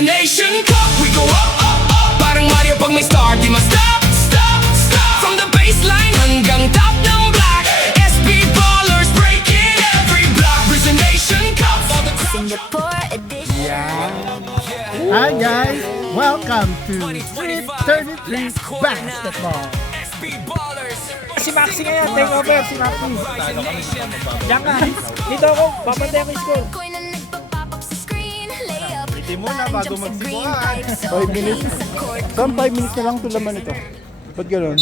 Nation Cup, we go up, up, up. Parang Mario pag may star, di ma-stop, stop, stop. From the baseline hanggang top ng black, SB Ballers breaking every block. Nation Cup for the Singapore edition. Hi guys, welcome to Street 33 Basketball. SB Ballers. Si Maxi ngayon, take over si Maxi. Diyan ka. Dito ako, babantayan ko yung score. Hindi muna bago magsimulan. 5 minutes. Saan 5 minutes na lang ito laman ito? Ba't gano'n?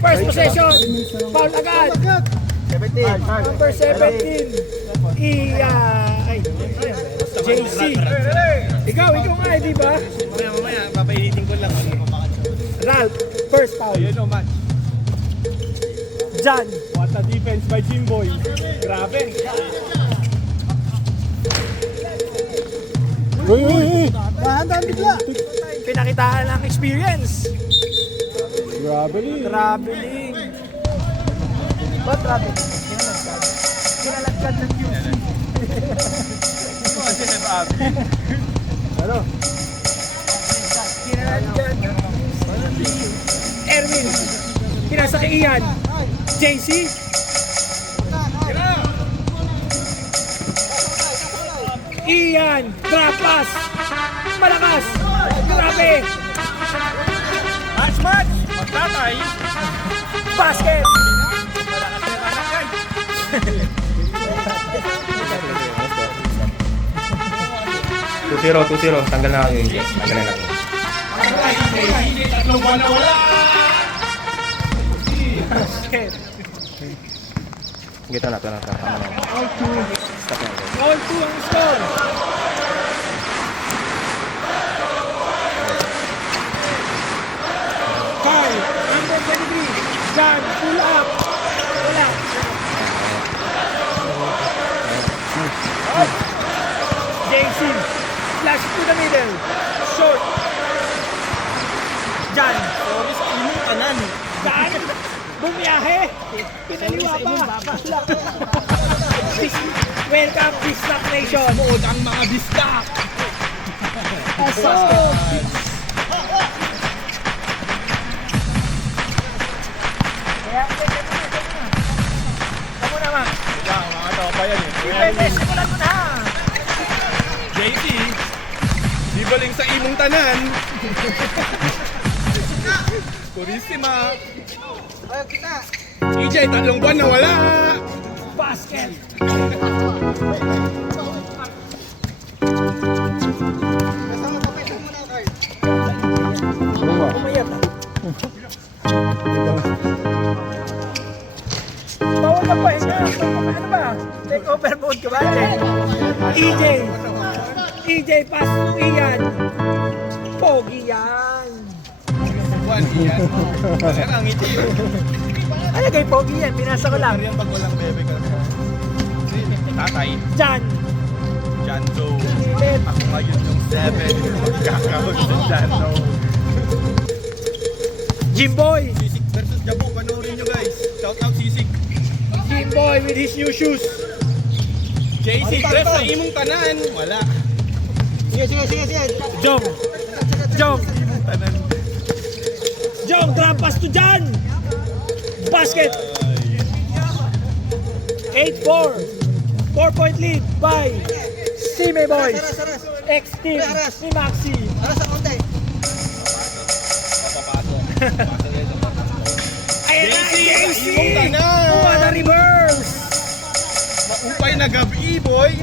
First possession, foul agad. 17. Number 17. JC. Ikaw nga, di ba? Mamaya, papainitin ko lang. Ralph, first foul. Jan. What a defense by Jimboy. Grabe. Uy! Nahandaan bigla! Pinakitaan ng experience. Grabe. Traveling. Ba't traveling? Kinalagkad ng QC. Ano? Kinalagkad ng Erwin. Pinasa kay Ian. JC. Ian. Drop pass. Malakas. Grabe. Match! Magtatay. Basket. Two zero. Tanggal na yung yes. Tanggal na natin. Tatlong buwan na wala. Basket. Gito na. Tama na. Stop na. All 2 ang score. Carl, number 23. John, pull up. Wala. JC, flash to the middle. Short. John. Sorry sa inyong kanan. Saan? Bumiyahe. Pinaliwa pa. Wala. Welcome, Bistak Nation. Mood ang mga bistak. Asok. Kamu naman. Mga tropa yan eh. Pwede, simulan mo na. JT, di baling sa imong tanan. Purissima. EJ, tatlong buwan na wala. Basket. Umayat na. Bawal na pahinga. Ano ba? Take over mode ka ba, EJ? EJ, pass to Ian. Pogi yan. Buwan, iyan. Kasi ang ngiti yun. Ano kay Pogi yan? Pinasa ko lang. Yan pag walang bebe ka. Tatay, Jan. John Doe. Let. Ako ngayon yung 7. Magkakaroon sa John Doe. Jimboy. Sisig versus Jabo, panoorin nyo guys. Shout out Sisig. Jimboy with his new shoes. JC, dress sa imong tanan. Wala. Sige. Jong. Tanan. Jong, drop pass to Jan. Basket. 8-4. 4-point lead by Sime Boys. X-Team ni Maxi. Ayan na, JC. imong tanan. What a reverse. Maupay na gabi, boy.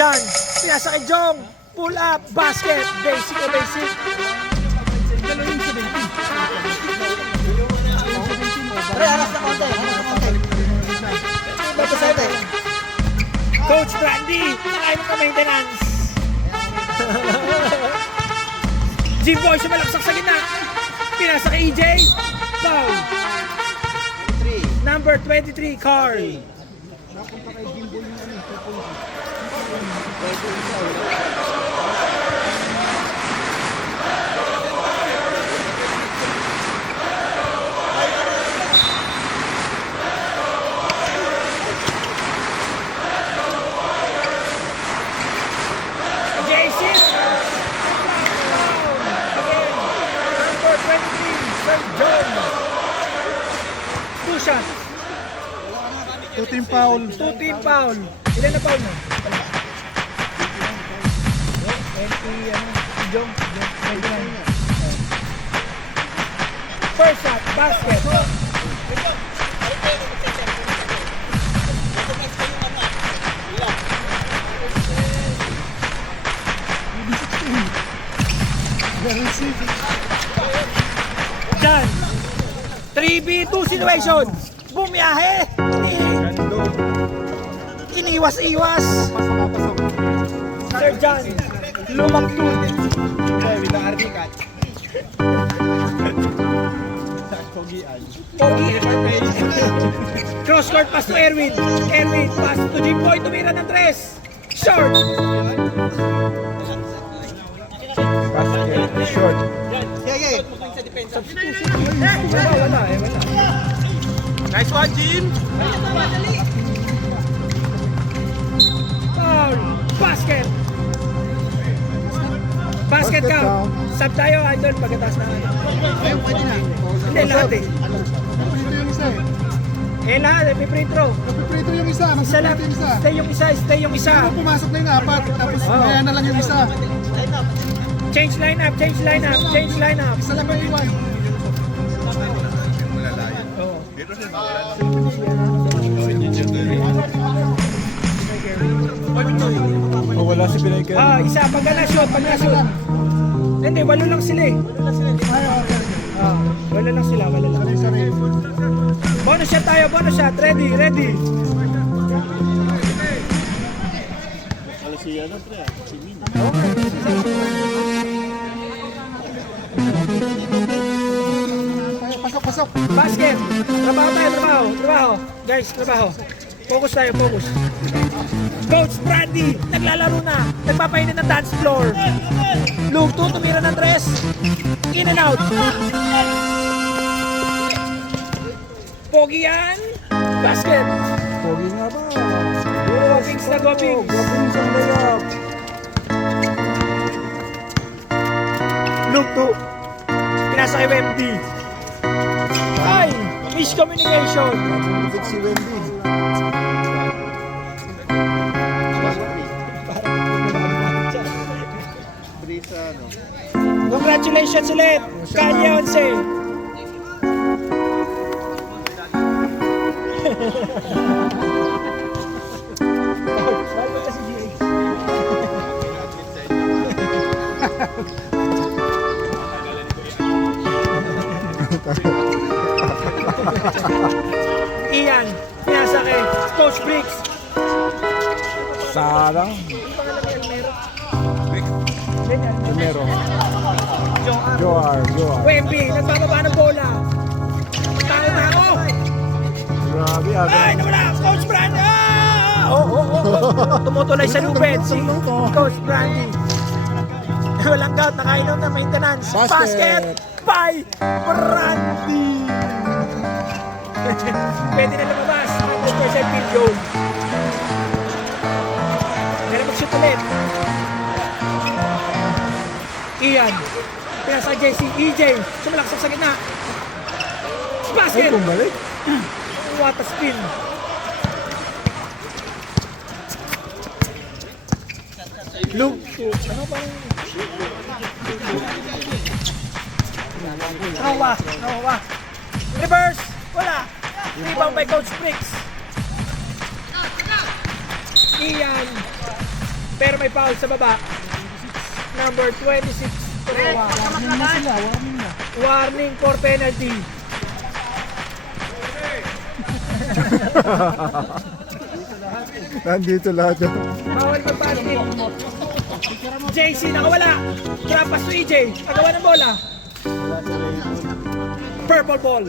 Jan, pinasa kay Jong. Pull up, basket. Basic o basic. Coach Brandy, nakain ka maintenance. Jimboy sumalaksak sa gitna. Pinasa kay EJ. Foul. Number 23, Carl. Sir John. 2 shots. 2-team foul. 2-team foul. Ilan na foul mo? John. First shot, basket. Dyan. 3v2 situation. Bumiyahe. Iniwas-iwas. Sir John. Lumaktun. Pogi. Cross court pass to Erwin. Erwin pass to Jimboy. Tumira ng 3. Short. Basket. Short. Wala. Nice one, Jim! Foul. Basket. Basket Basket count. count. Sub tayo, idol, pagkatas na. Hindi, lahat eh. Lahat, may free throw. Prito yung isa, Isa lang, magprito yung isa. stay yung isa. Pumasok na yung apat, tapos kaya na lang yung isa. Change lineup. Isa lang ba yung iwan? Oh, wala si Pinay Kerwin. Isa, pag na-shoot. Hindi, walo lang sila eh. Walo lang sila. Bonus shot tayo, ready. Pasok. Basket. Trabaho. Guys, trabaho. Focus tayo. Coach Brandy, naglalaro na. Nagpapainit ng dance floor. Luke 2, tumira ng 3. In and out. Pogi yan. Basket. Pogi nga ba? Gobings na gobings. Gobings ang layup. Luke 2. Pinasa kay Wemby. Ay! Miscommunication. Nabulog si Wendy. Congratulations ulit. Kanye Onse. Ian, pinasa kay Coach Briggs. Sarang. Primero. Joar. Wemby, nagbababa ng bola. Tao. Grabe, Ay, nawala! Coach Brandy! Tumutuloy sa lupet si Coach Brandy. Walang gout, nakainom na maintenance. Basket. By Brandy! Pwede na lumabas. 100% field goal. Pero mag-shoot ulit. Ian. Pinasa JC. EJ. Sumalaksak sa gitna. Ay, Basket! bumalik. What a spin. Luke. Ano bang... Nawa. Reverse. Wala. Rebound by Coach Briggs. Ian. Pero may foul sa baba. Number 26. Warning for penalty. Nandito lahat yun. Bawal mag-basket. JC nakawala. Trapas to EJ. Agawa ng bola. Purple ball.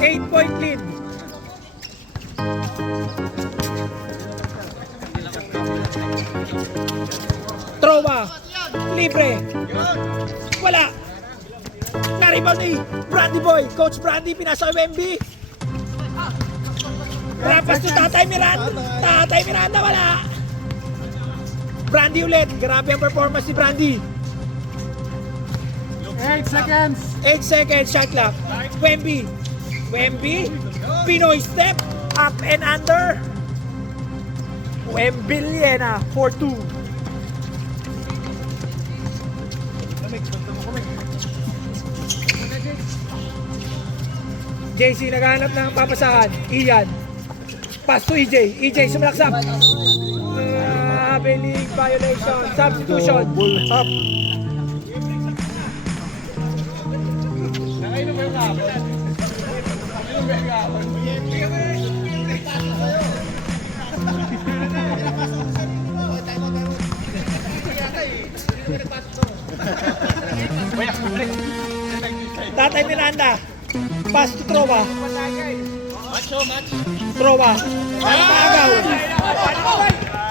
8-point lead. Trowa. Libre. Wala. Na-rebound ni Brandy Boy. Coach Brandy, pinasa kay Wemby. Trapas to Tatay Miranda, wala. Brandy ulit. Grabe ang performance ni Brandy. 8 seconds. 8 seconds, shot clock. Wemby. Wemby. Pinoy step. Up and under. Wembiliena. 4-2. JC naghahanap ng papasahan. Ian. Pass to EJ. EJ sumalaksak. Billing violation. Substitution. Double up. Tatay Miranda. Pass to Trova. Trova. Pagaw.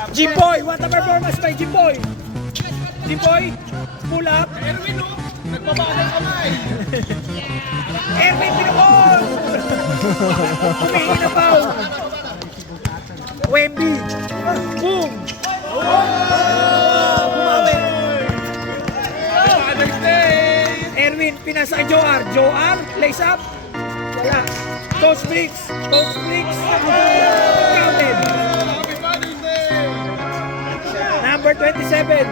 Jimboy. What a performance by Jimboy. Jimboy. Pull up. Erwin Pinocol. Humingi na foul. Wemby. Boom. Bumawi. Erwin, pinasa kay Joar. Joar, lace up. Wala. Coach Briggs. Coach Briggs. Counted. Number 27.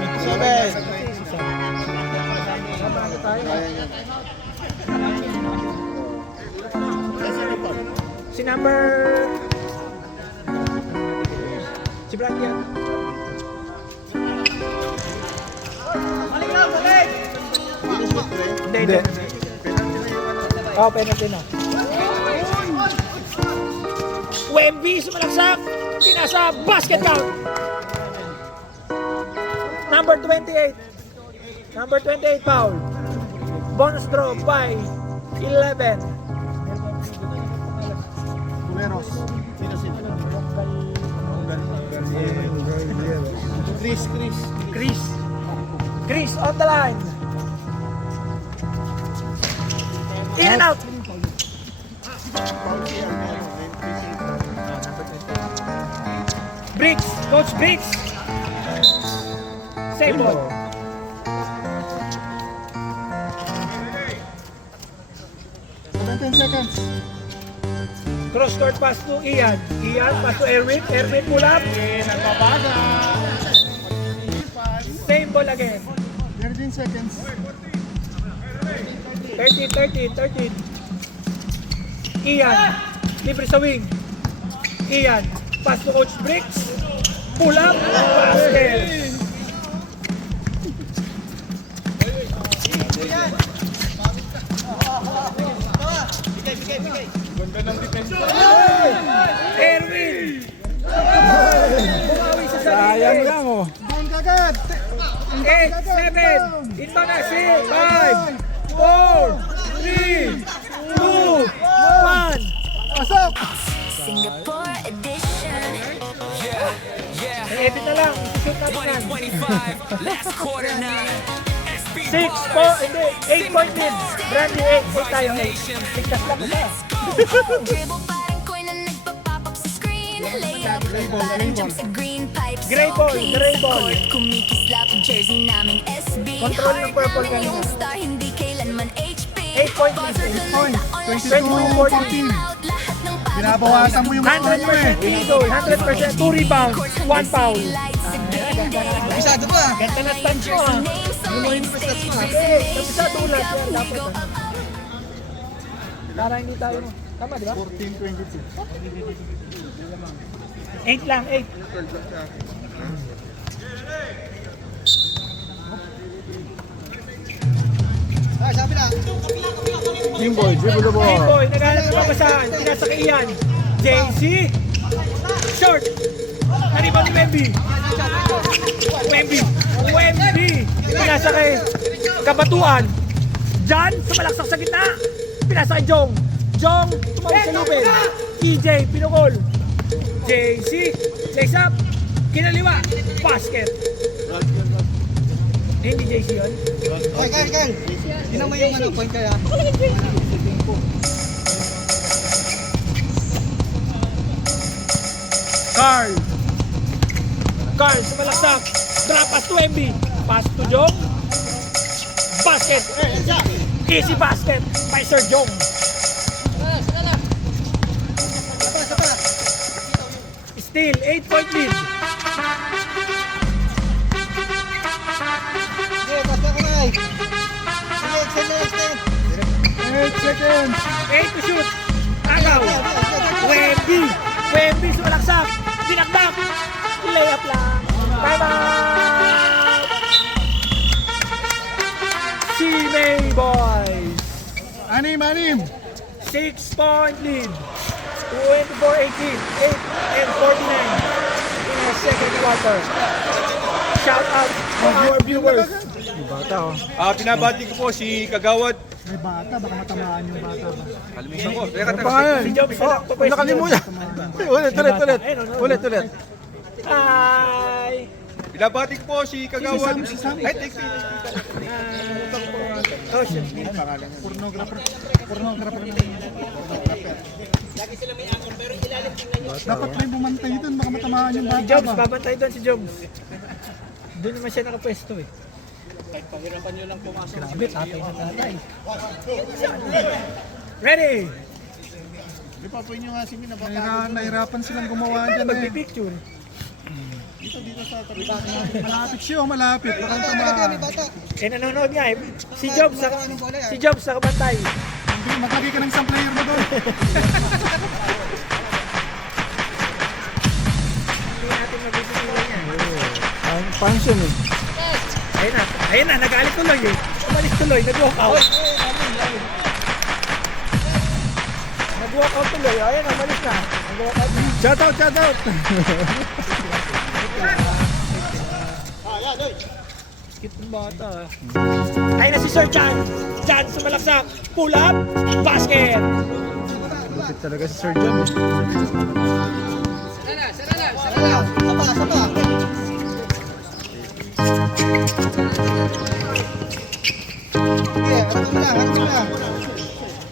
Si number... Si Brad yan. Hindi. Oh, penalty na. Wemby sumalaksak. Pinasa basket count. Number 28. Number 28 foul. Bonus draw by 11. Buleros. Chris on the line. In and out. Briggs, Coach Briggs. Same ball. Ten seconds. Cross court pass to Ian. Ian pass to Erwin. Erwin pull up. Same ball again. 13 seconds. 13. Ian. Libre sa wing. Ian. Pass to Coach Briggs. Pull up. Basket. Erwin. Bumawi sa sarili. Sayang lang oh. Down kagad. 8, 7, ito na si 5, 4, 3, 2, 1. Pasok. Singapore edition. Edit na lang, shoot natin yan. 125, last quarter now. 6, 4, hindi, 8 point lead. Brandy 8 tayo, 8. Ligtas lang ito. Dribble parang coin na nagpa-pop up sa screen. Layup, parang jump sa green pipes. Gray ball, gray ball. Kumikislap jersey naming SB. Control ng purple Hard na kanina. yung star, hindi kailanman HP. 8 point lead. 8 points. 22-14. 22-14. Binabawasan mo yung mga ano eh. 100% field goal, 100% 2 rebounds, 1 foul. Bisado pa. Ganda na stats mo ha. Hindi, kabisado ulat yan dapat. Para hindi tayo mo. Tama di ba? 14-22. 8 lang, 8. Jimboy, dribble the Hey ball. boy, naghanap ng papasahan. Pinasa kay Ian. JC. Short. Nariba ni Wemby. Wemby. Pinasa kay Kabatuan. Jan, sumalaksak sa gitna. Pinasa kay Jong. Jong, tumawag sa lupin. EJ, pinukol. JC, lace up. Kinaliwa. Basket. Hindi JC yun. Oy, Carl. Tingnan mo yung ano, point kaya. Carl, sumalaksak. Drop pass to MB. Pass to Jong. Basket. Easy basket by Sir Jong. Still, 8-point lead. Eight seconds. 8 to shoot. Agaw. Wemby sumalaksak. Dinakdak. Layup lang. Time out. Si May Boys. Anim. 6-point lead. 24-18. 8-49 in our second quarter. Shout out to our viewers. Pinabati ko po si Kagawad. May bata, baka matamaan yung bata. Kalimutan ko. Teka, Ano pa nga yun? Si Jobs na lang po. Nakalimutan. Ulit. Hi! Pinabati ko po si Kagawad. Ay, thank you. Oh, shit. Pornographer. Dapat may bumantay dun, baka matamaan yung Si bata Jobs, ba? babantay doon si Jobs. Doon naman siya nakapwesto eh. Grabe, tatay na tatay. Ready! Nahirapan silang gumawa dyan eh. Magpipicture. Malapit siya, malapit. Baka tamaan. Eh, nanonood nga eh. Si Jobs nakabantay. Magkabig ka ng isang player mo doon. Hindi natin mabibigyan yan. Function eh. Ayun na, nagalit tuloy eh. Umalis tuloy, nag-walk out. Nag-walk out tuloy, ayun, umalis na. Nag-walk out. Shout out. Cute ng bata ah. Ayun na si Sir Jan. Jan sumalaksak. Pull up, basket. Lupit talaga si Sir John.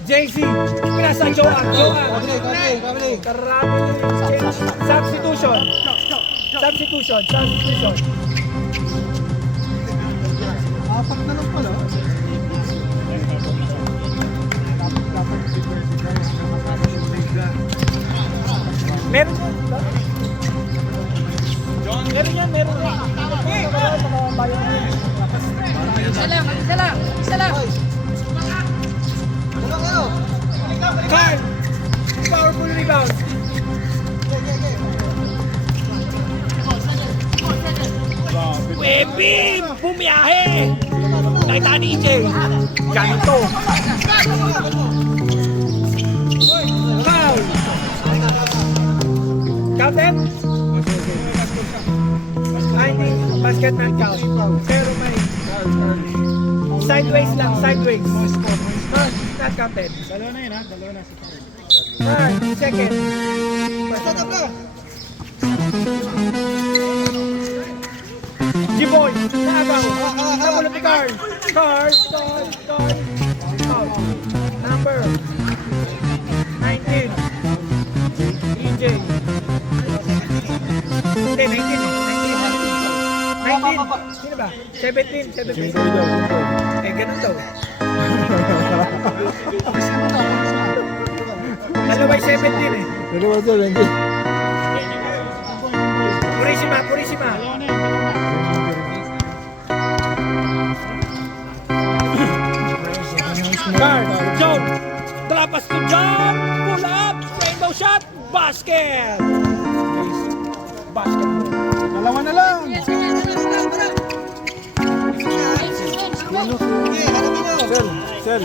JC, pinasa Joang. Karami. Substitution. Apat na lang pala. Meron yan. Isa lang. Carl, powerful rebound. Webby, bumiyahe. Nakita ni EJ. Ganito. Foul. Counted? I think basket not count. Pero may sideways. Not counted. Dalawa na yun ha, dalawa na. Second. G-Boy, Nagaw, Nagulat ni Carl. Foul. Number 19. EJ. Hindi, 19 eh. 19. Sino ba? 17. Eh, ganun daw. Dalawa'y 17 eh. Dalawa sa Wendy. Purisima. Guard, jump, trapas to jump, pull up, rainbow shot, basket. Dalawa na lang. Sel.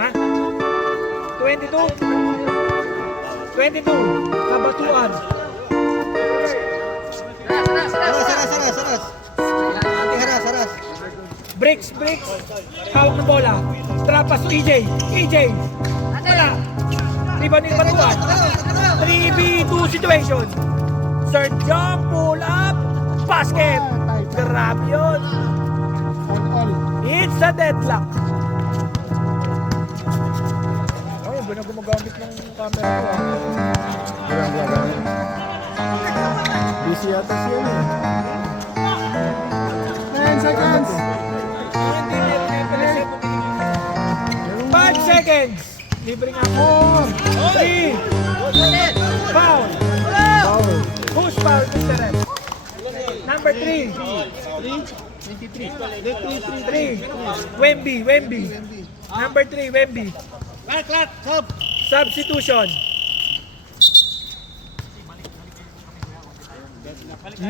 Ha? 22, kabatuan. Breaks. Hawak ng bola. Trapas to EJ. Wala. Rebound yung batuan. 3v2 situation. Third jump, pull up, basket. Grabe yun. It's a deadlock. Ay, ba na gumagamit ng camera ko ah. Busy yata siya eh. 10 seconds! 5 seconds! Libre nga po. 3! Foul! Foul. Who's foul, Mr. Rep? Number 3. 3. Wemby. Number 3, Wemby. Substitution.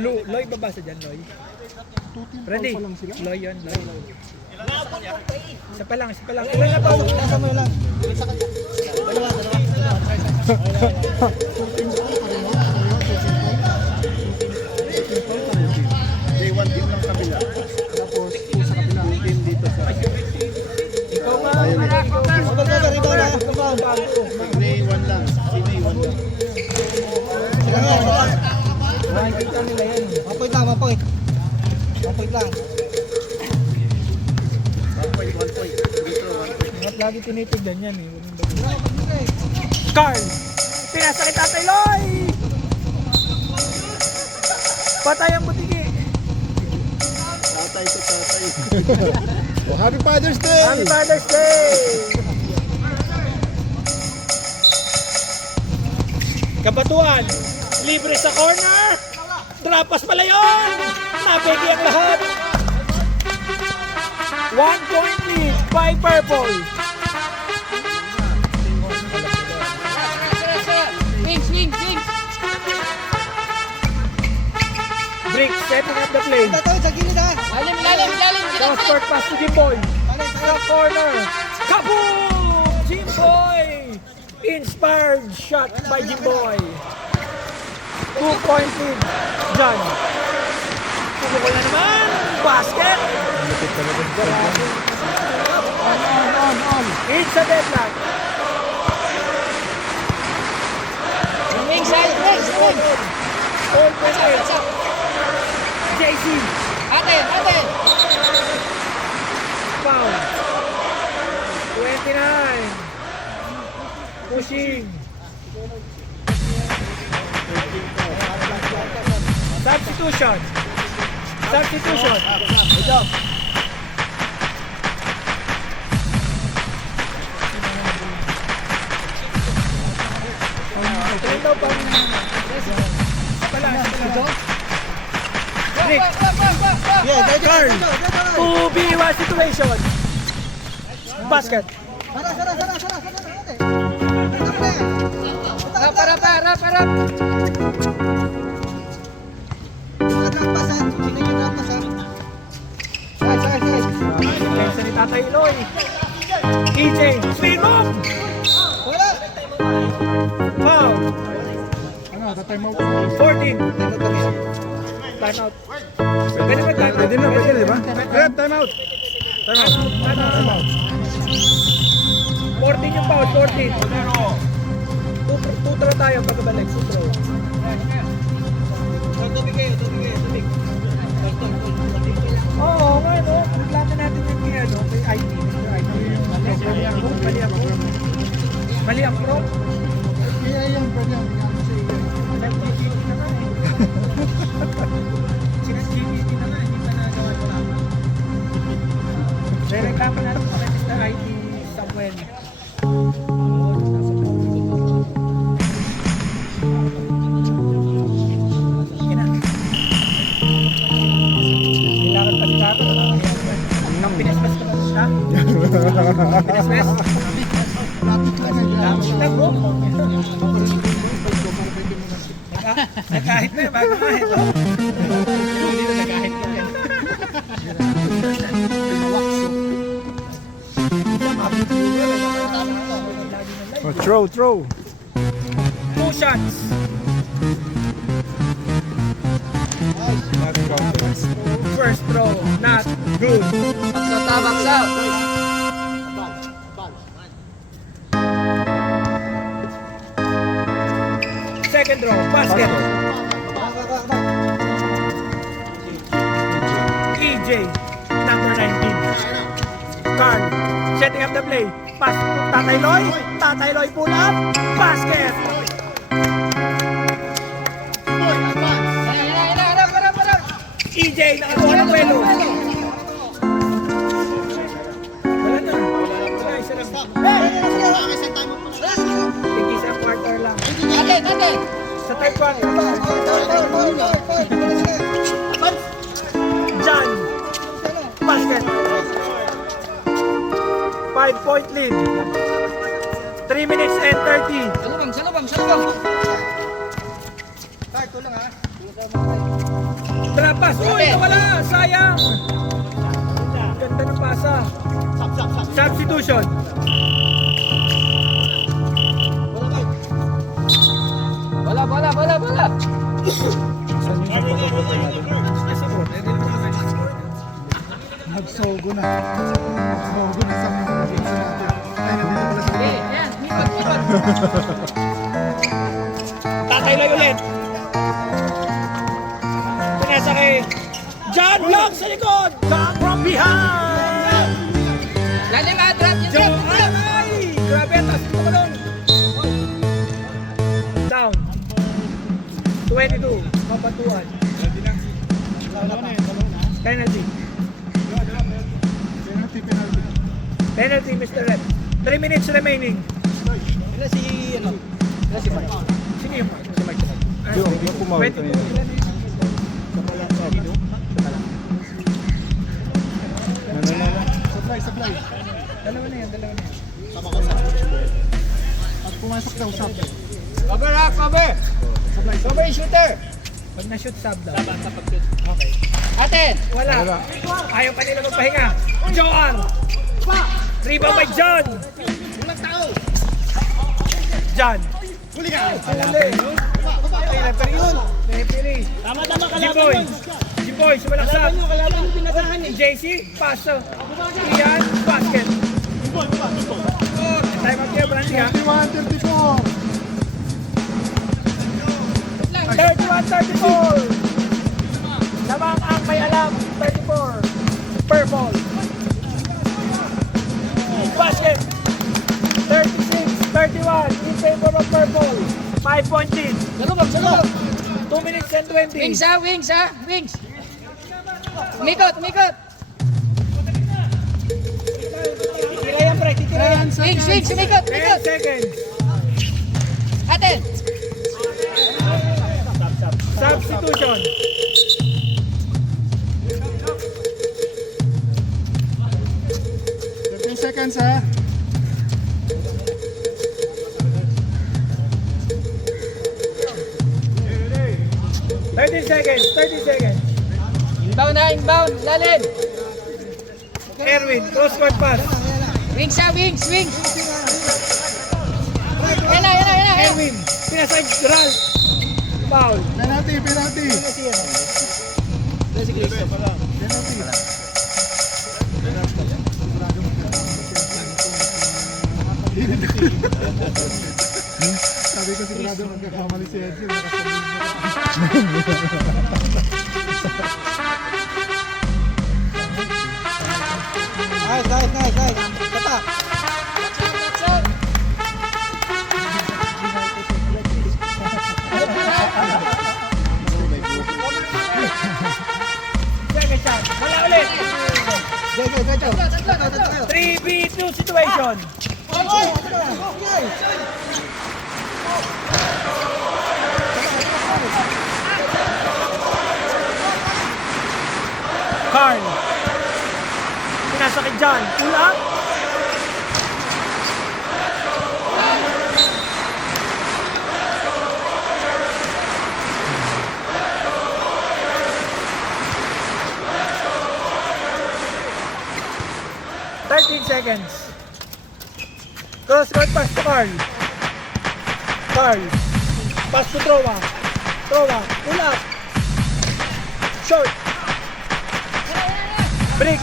Loy, babasa dyan, Loy. Ready? Loy yun, Loy. Isa pa lang. Ilan na pa? J1 team ng kabila. Tapos kung sa kabila ang team dito sa Ikaw nga. J1 lang. J1 lang. Makikita nila yan. Mapoint lang. At lagi tinitignan yan eh. Carl! Pinasakit Tatay Loy! Patay ang butiki! Tatay to tatay. Oh, Happy Father's Day! Happy Father's Day! Kabatuan, libre sa corner! Drapas pala yun! Napegi ang lahat! 1 point lead by Purple! Brick setting up the play. Cross-court pass to Jimboy. Sa corner. Kaboom! Jimboy! Inspired shot by Jimboy. 2-point lead. John. Pumukol na naman. Basket. On. It's a deadlock. All point JC. Foul. 29. Pushing. Substitution. Ito pa. Nick. Carl. 2v1 situation. Basket. Pensa ni Tatay Loy. EJ. Speed move. Foul. Ano, tatime out. 14. Time out. Pwede na mag-time out. Pwede na, di ba? Rep, time out. Time out. 14 yung foul, 14. Tutro tayo pagkabalik. Tutro. Oo, nga no. Reklamo natin yung kay ano, kay IT. Mali ang pro. Kaya yan, pwede yan. Sinag-GBT na nga, hindi pa nagawa ko lang. May reklamo natin sa Mr. IT Samuel. Kailangan pa siya ako. Ang pinesmes ko na siya. Pinesmes? Tag bro. Nagkahit na yun, bago kahit. Hindi na nagkahit na yun. Oh, throw. 2 shots. First throw, not good. Second throw, basket. EJ, number 19. Carl, setting up the play. Pass to Tatay Loy. Tatay Loy pull up. Basket. EJ, nakakuha ng pelo. Wala na. Wala, isa lang. Tingin sa quarter lang. Sa third quarter. John. Basket. 5-point lead. 3 minutes and 30. Trapas. Uy, nawala. Sayang. Ganda ng pasa. Substitution. Nagsogo na. Nagsogo na sa mga pinsan natin. Ay, hindi na pala sa Tatay ulit. Pinasa kay John Block sa likod. Come from behind. Lalim ha, drop yung John, drop. ay! Grabe, taas ito balon. Down. 22. Kapatuan. Penalty. Penalty, Mr. Rep. 3 minutes remaining. Sino yung Mark? Si Mark. Yung pumawi 22. kanina. Sablay. Dalawa na yan. At pumasok daw sa Cover yung shooter. Pag na-shoot, sub daw. Atin. Wala. Ayaw pa nila magpahinga. John! Rebound by John! John! Huli ka! Referee. Tama, Jimboy, sumalaksak. JC, paso. Ian, basket. Time out here, Brandy ha. 31-34. Lamang ang may alam. 34. Purple. Basket. 36-31 in favor of purple. 5-point lead. Salubog. 2 minutes and 20. Wings ha. Mikot. Tira yan, pre. Tira yan. Wings, mikot. 10 seconds. Atin. Substitution. seconds ha. Thirty seconds. Inbound. Lalim. Erwin, cross-court pass. Wings ha. Wings. Yan na. Erwin, pinasay Ralph. Foul. Penalty. Sabi ko sigurado magkakamali si Edson. Nice. Tata. Second shot. Wala ulit. 3v2 situation. Carl. Pinasa kay John. Pull up. Seconds. Cross-court pass to Carl. Pass to Trowa. Pull up. Short. Break.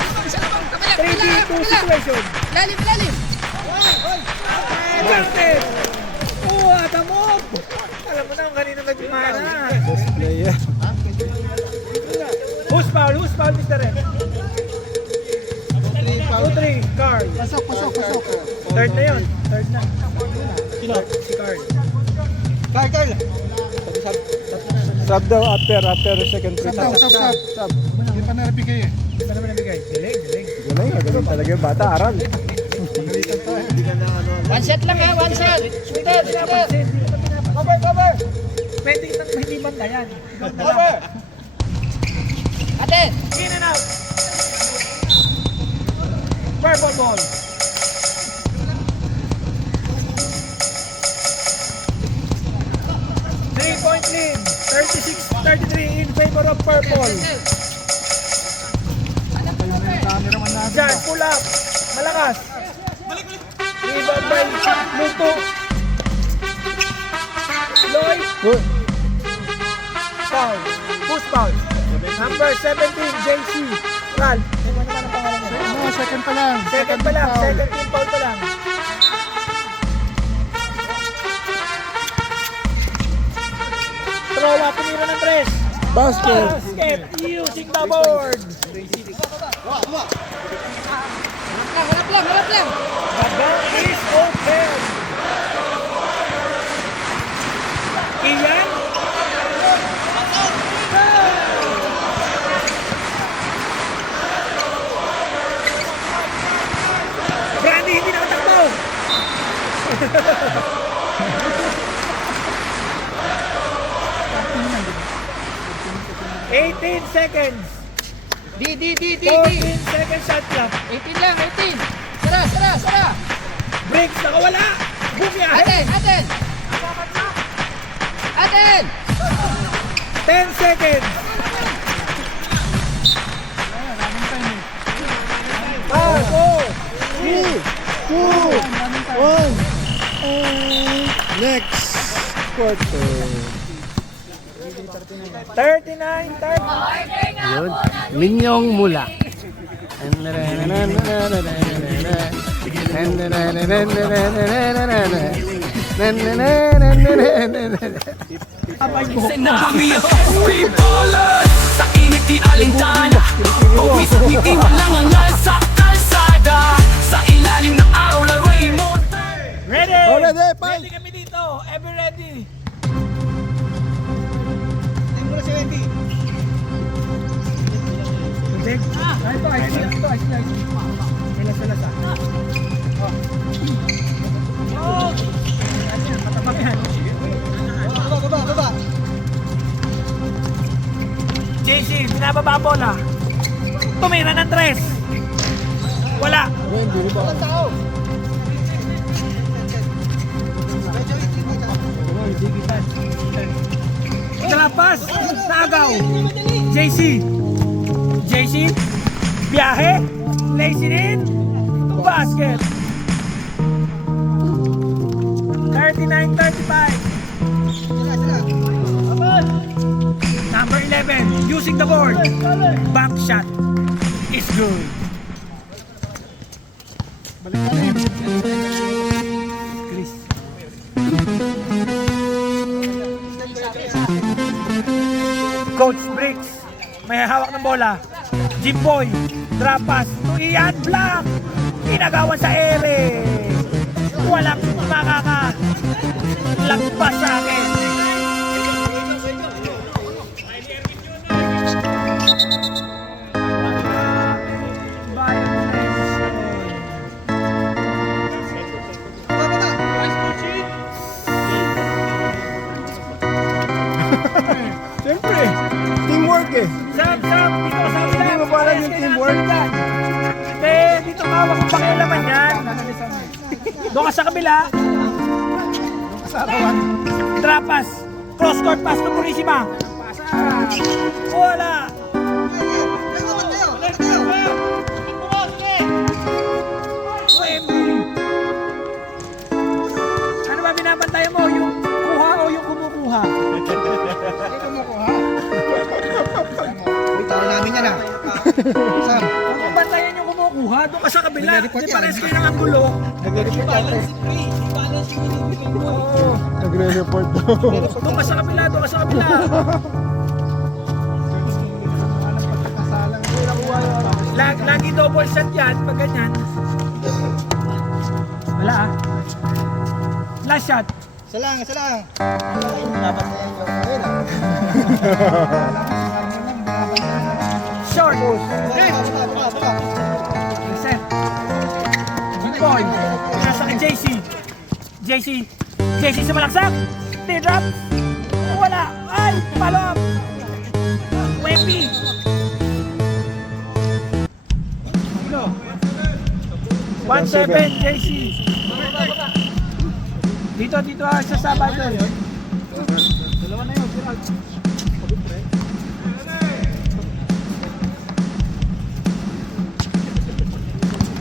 3v2 situation. Lalim. Garnet. What a move. Alam mo na kung kanino nagmana. Player. Who's foul, Mr. Red? 2-3, Carl. Pasok. Third na yun. Sino? Si Carl. Carl. Sub daw after second free Sub daw, throw. sub. Sub. Hindi pa nabigay eh. Ano ba nabigay? Galing. Galing talaga yung bata, aral. One shot lang ha, one shot. Shooter, shooter. Cover! Pwede nang hindi bantayan. Cover! Atin. In and out. Purple ball. Three-point lead. 36-33 in favor of purple. Diyan, pull up. Malakas. Rebound by Luto. Lloyd. Good. Foul. Who's foul? Number 17, JC. Ral. Ano naman ang pangalan niya? No, second pa lang. Second pa lang. foul. Second team foul pa lang. Throw up. Tumira ng tres. Basket. Basket. Using the board. Harap lang. The ball is open. Iyan. Brandy, hindi nakatakbo. $18 seconds. D. 14 seconds shot clock. 18 lang, 18. Sara. Breaks, nakawala. Bumiyahe. Atin. 10 seconds. Go. 3, 2, 1. Next quarter. 39-30. Yun, Minyong Mula. Free ballers sa init di alintana. Pawis at ngiti walang angal sa kalsada. Sa ilalim ng araw laruin mo. Ready? Ready, fight. Ready kami dito. Ever ready? Tubig? Ito, ice tea. Silas. Oh! Ano yan? Matabang yan. Baba. JC, binababa ang bola. Tumira ng tres. Wala. Trapas, Tagaw. JC, biyahe, lazy in, basket. 39-35. Number 11, using the board. Back shot is good. Chris. Coach Briggs, may hawak ng bola. Jimboy, drop pass to Ian Black. Inagawan sa ere. Walang makaka-lagpas sa akin. Siyempre, teamwork eh. Sam, dito ka sa Hindi mo pala yung teamwork. Dito ka, wag mong pakialaman yan. Doon ka sa kabila. Drop pass. Cross court pass to Purisima. Wala. Ano ba binabantayan mo? Yung kuha o yung kumukuha? Bitaw namin yan ah. Sam. Huwag mong bantayan yung kumukuha. Doon ka sa kabila. Di pares kayo ng anggulo. Oo. Nagre-report daw. Doon ka sa kabila. Lagi double shot yan. Pag ganyan. Wala ah. Last shot. Isa lang, isa lang. Dapat na yung ayun ah. Short. Baka. Reset. Boy. Pinasa kay JC. JC sumalaksak. Teardrop. Wala. Ay, follow up. Wemby. No. 1-7 JC. Dito sa sabay doon. Dalawa na yun.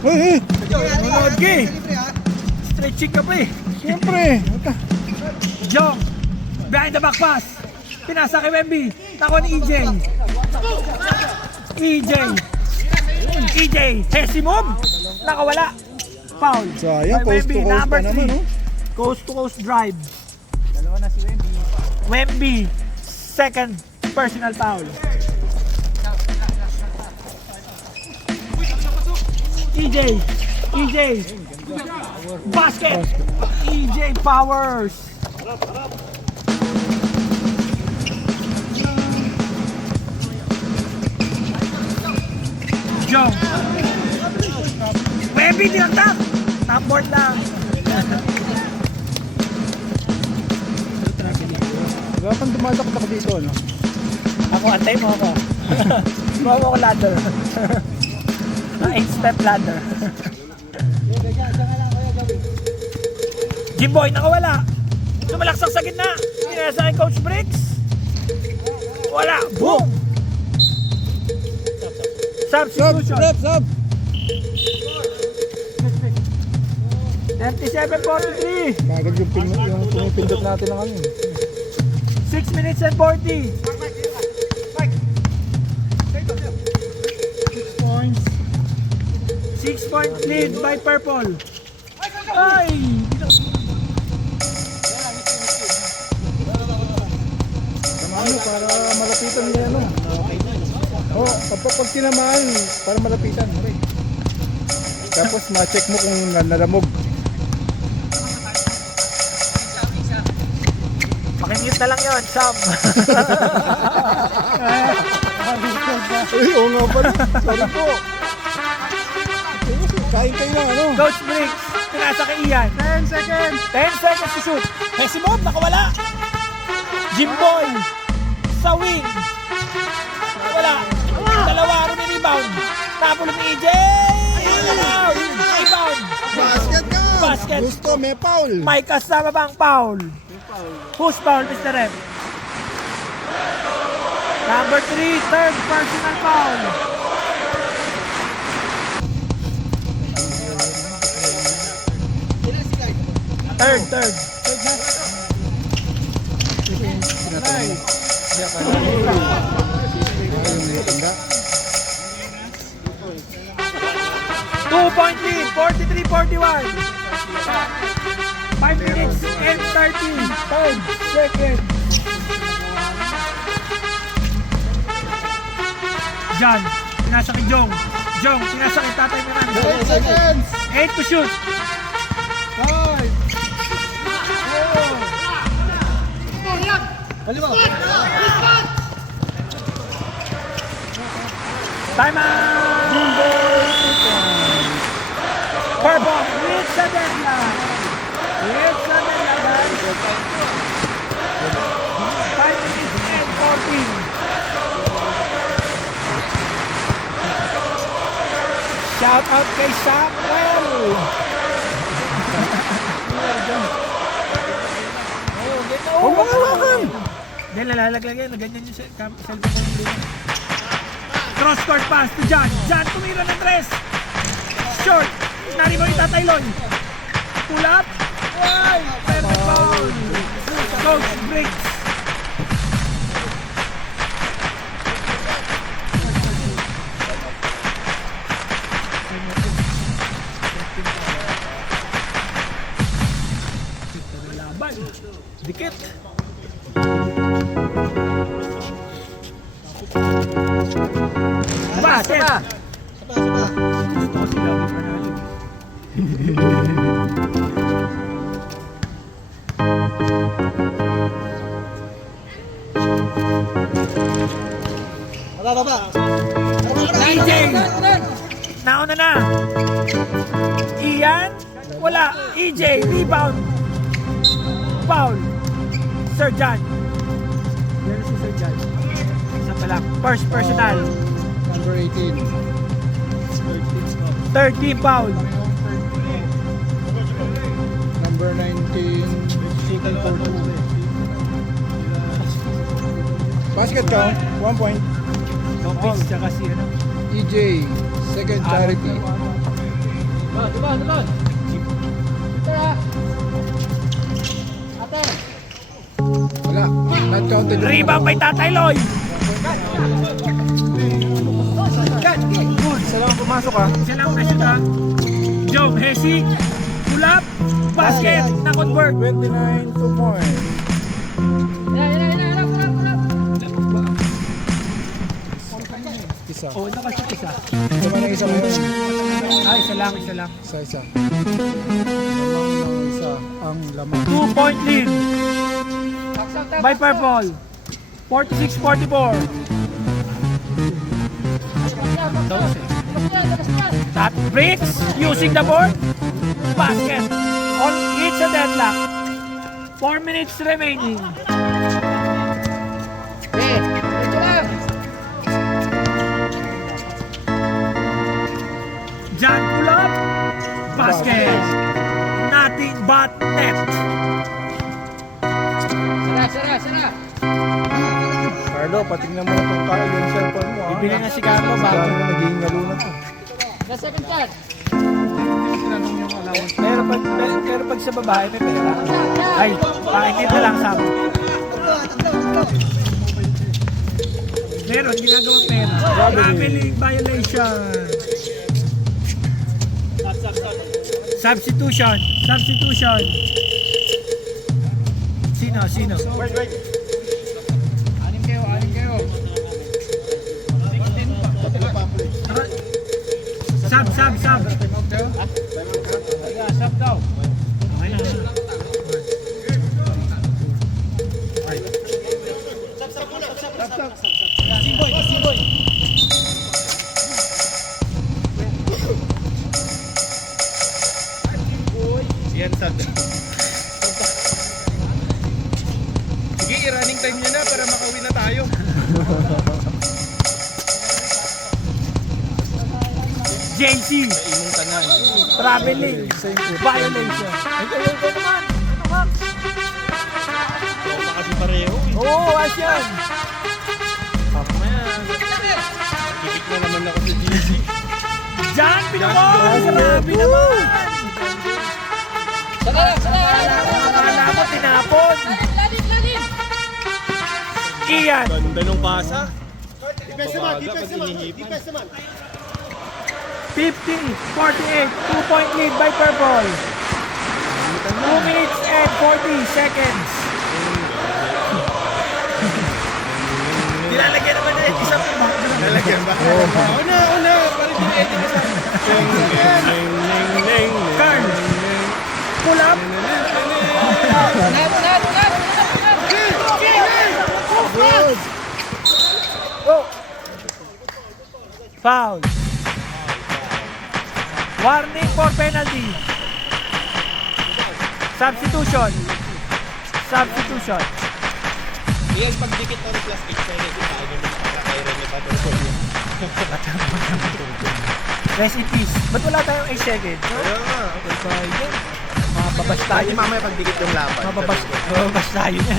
Hey! Manood ka eh. Stretching ka pa eh. Siyempre! Jong. Behind the back pass. Pinasa kay Wemby. Nako ni EJ. Hesi move. Nakawala. Foul. Sayang, By coast to Wemby, coast number pa naman, 3. oh. Coast to coast drive. Dalawa na si Wemby. Wemby. Second personal foul. EJ. Basket. EJ Powers. Jong. Wemby dinagdag. Top board lang. Wala kang dumadakdak dito, no? Ako, antay mo ako. Bawa ko ladder. 8-step ladder. Jimboy, nakawala. Sumalaksak sa gitna. Pinasa kay Coach Briggs. Wala. Boom! Substitution. Sub! 37-43. Bagag yung pinipindot natin ng ano. 6 minutes and 40. 6-point lead by Purple. Ay! Ano, para malapitan nila, ano? Oh, pag tinamaan, para malapitan. Okay. Tapos ma-check mo kung nalamog. Pakimute na lang yun, Sam. Ay, oo nga pala. Sorry po. Kain kayo na, ano? Coach Briggs, pinasa kay Ian. 10 seconds! 10 seconds to shoot. Messi move, nakawala. Jimboy, sa wing. Wala. Dalawa, rin yung rebound. Napulong ni EJ. Rebound. Basket ka! Basket. Gusto, may foul. May kasama bang foul? Who's foul, Mr. Rep? Number 3, third personal foul. Third. Two-point lead, 43-41. 5 minutes and 35 seconds. John, pinasa kay Jong. Pinasa kay Tatay Miranda. 10 seconds! 8 to shoot. 5! Time out! Purple, it's a deadline. It's a deadline, guys. 5 minutes and 14. Shout out kay Samuel. Oh, mahawakan! Hindi, lalalaglag yan. Ganyan yung cellphone ko. Cross court pass to John. John, tumira ng tres. Short. Nari mo yung Tatayloy. Pull up. Why? Perfect foul. Coach Briggs. Laban. Dikit. Basket. Gusto ko sila panalo. EJ, nauna na. Ian, wala. EJ, rebound. Foul. Sir John. Meron si Sir John. Isa pa lang. First personal. Number 18. 13 foul. Number 19. Shooting for 2. Basket count, 1 point. Lopez, tsaka si ano. EJ, second charity. Dibon. Tara. Aten. Wala, not counted. Rebound by Tatay Loy. Good, isa lang pumasok ha. Isa lang na siya. Jom, Hesi. Pull up. Basket. Na-convert. 29 to point. Yan. Harap. Isa. Oh, nakashoot isa. Isa ba na isa ngayon? Isa lang. Isa. Lamang ng isa ang lamang. 2-point lead. By Purple. 46-44. That breaks using the board. Basket. On it's a deadlock. 4 minutes remaining. Medyo lang. John pull up. Basket. Nothing but net. Sara. Carlo, patingnan mo na itong yung cellphone mo ha. Bibili na si Carlo bago. Bago na naging nalunod to. Last second chance. Pero pag sa babae may pera. Ay, pakikita lang sa akin. Meron, ginagawang pera. Traveling violation. Substitution. Sino? Anim kayo. Sub. Sub daw. Okay na. Simboy. Yan, sad. Sige, i-running time nyo na para makauwi na tayo. JC. Imong tanan. Traveling violation. Ay, ito naman. Max? Kasi pareho. Oo, asyan. Kikik na naman ako sa GC. John Pinabon! Grabe naman! Akala mo tinapon. Ladin. Ian. Ganda nung pasa. Defense naman. 50-48. 2-point lead by Purple. 2 minutes and 40 seconds. Nilalagyan naman na yung isang mark. Nalagyan ba? Una. Parang din-edit na sa... Carl. Pull up. Oh. Foul. Warning for penalty. Substitution. Yes, pag dikit on plus 8 seconds, tayo na nakakairan niya pa ito. Rest in peace. Ba't wala tayong 8 seconds? Kaya nga, okay tayo. Mababas tayo. Mamaya pag dikit yung laban. Mababas tayo niya.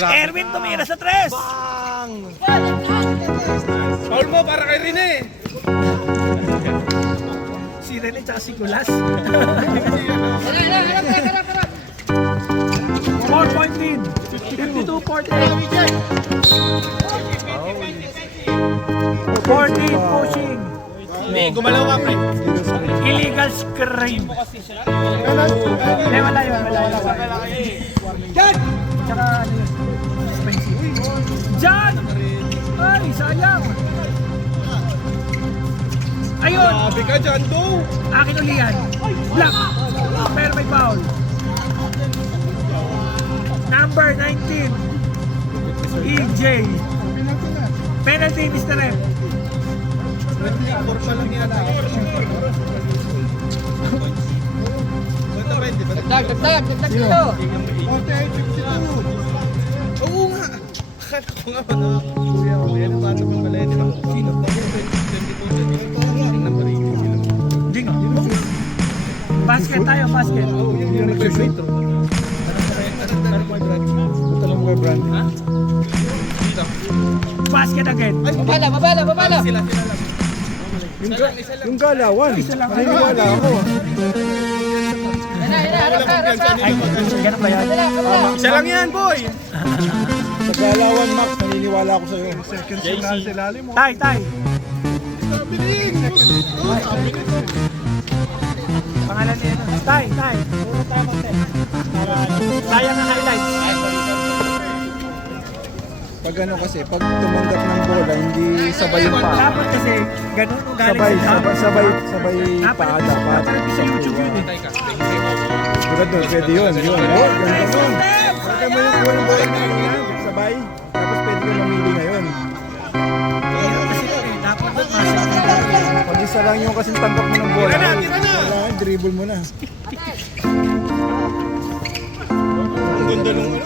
Erwin tumira sa 3. Bang! Foul mo para kay Rene. Si Rene tsaka si Kulas. Harap. 4-point lead. 52-48. 14 pushing. Hindi, gumalaw ka, pre. Illegal screen. Wala yun. Jan! Tsaka ano yun? Jan! Ay, sayang. Ayun! Sabi ka dyan, do. Akin ulihan. Block. Pero may foul. Number 19. EJ. Penalty, Mr. M. Dagdag kilo. 48, 52. Oo nga. Akala ko nga ba na kuya ng bata pang balay, di ba? Sino? 22 number 8 sila. Hindi nga. Basket tayo, basket. Yun yung nagsushoot. Ito lang mo kay Brandy. Basket again. Mabala. Sila. Yung galawan. Naniniwala ako. Harap ka. Ay, ganun ba yan? Isa lang yan, boy! Sa galawan, Max, naniniwala ako sa'yo. Second signal sa ilalim mo. Tay. Pangalan niya ano? Tay. Puro tayo mag-tay. Sayang ang highlights. Pag ano kasi, pag tumanggap ng bola, hindi sabay yung paa. Dapat kasi ganun nung galing Sabay sa paada. Napanood sa YouTube yun eh. Tulad doon, pwede yun. Oh, ganun. Pagka mo yung kuha ng bola na yan, sabay. Tapos pwede ka mamili ngayon. Hirap kasi yun eh. Dapat doon masya. Pag isa lang yung kasing tanggap mo ng bola, wala, dribble mo na. Ang ganda nung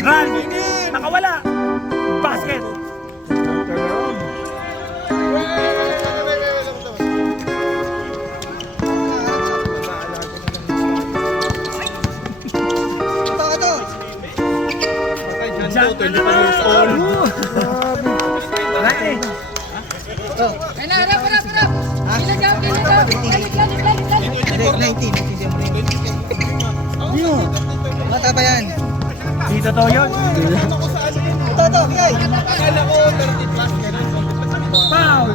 Run! Nakawala! Basket! Jack, 24 years old. Right. Ay na, harap. Ilagaw. Mata ba yan? Di totoo yun. Toto, bigay! Akala ko 30 plus ganun. Foul!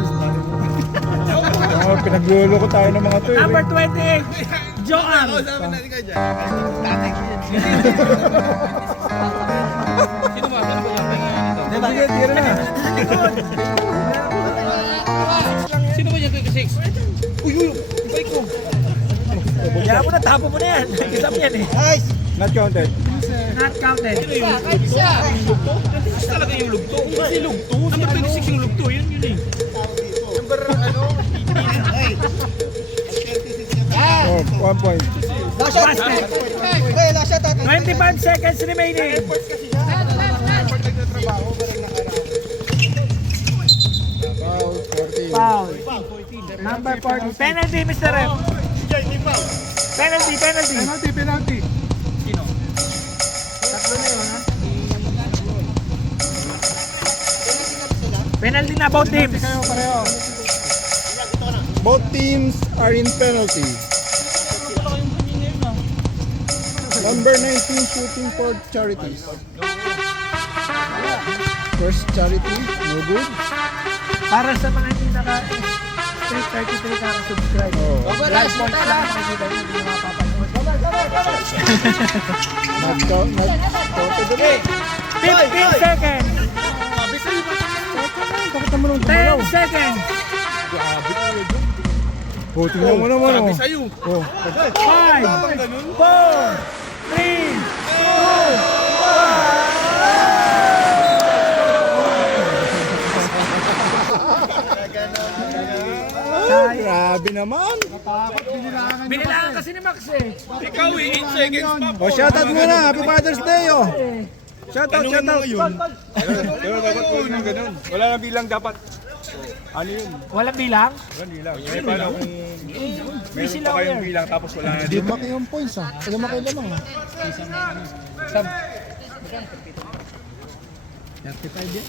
Pinaglulo ko tayo ng mga to. Number 28, Joan. Sabi natin ka dyan. Sino ba? Sino ba? Sige, tira na. Sino ba yan? 26? Uy, bike ko. Kaya mo na, tapo mo na yan. Isam yan eh. Nice! Not counted. Not counted. Gusto talaga yung lugto. Kasi lugto. Number 26 yung lugto. Yun eh. Number ano? Oh, 1 point. Last shot! Basket. Hey, last shot! 25 seconds remaining. Foul, 14. Foul. Number 40. Penalty, Mr. Rep. Penalty. Penalty. Penalty na both teams. Both teams are in penalty. Number 19 shooting for charities. First charity, no good. Para sa mga hindi naka-street 33 kaka-subscribe. Oh. Live points lang nakikita yun, hindi mapapanood. Not counted ulit. 15 seconds. Bakit naman ang tumalaw? 10 seconds. Oh, tingnan mo naman oh. Sa'yo. Oh, 5, 4, 3, 2, grabe naman. binilangan kasi ni Max eh. Ikaw eh, 8 seconds pa. Oh, shoutout muna. Happy Father's Day oh. Shoutout. Pero dapat po yung ganun. Wala nang bilang dapat. Ano yun? Walang bilang? Walang bilang. Eh, paano kung meron pa kayong bilang tapos wala na Di lumaki yung points ah. Lumaki lamang ah. 35 yan.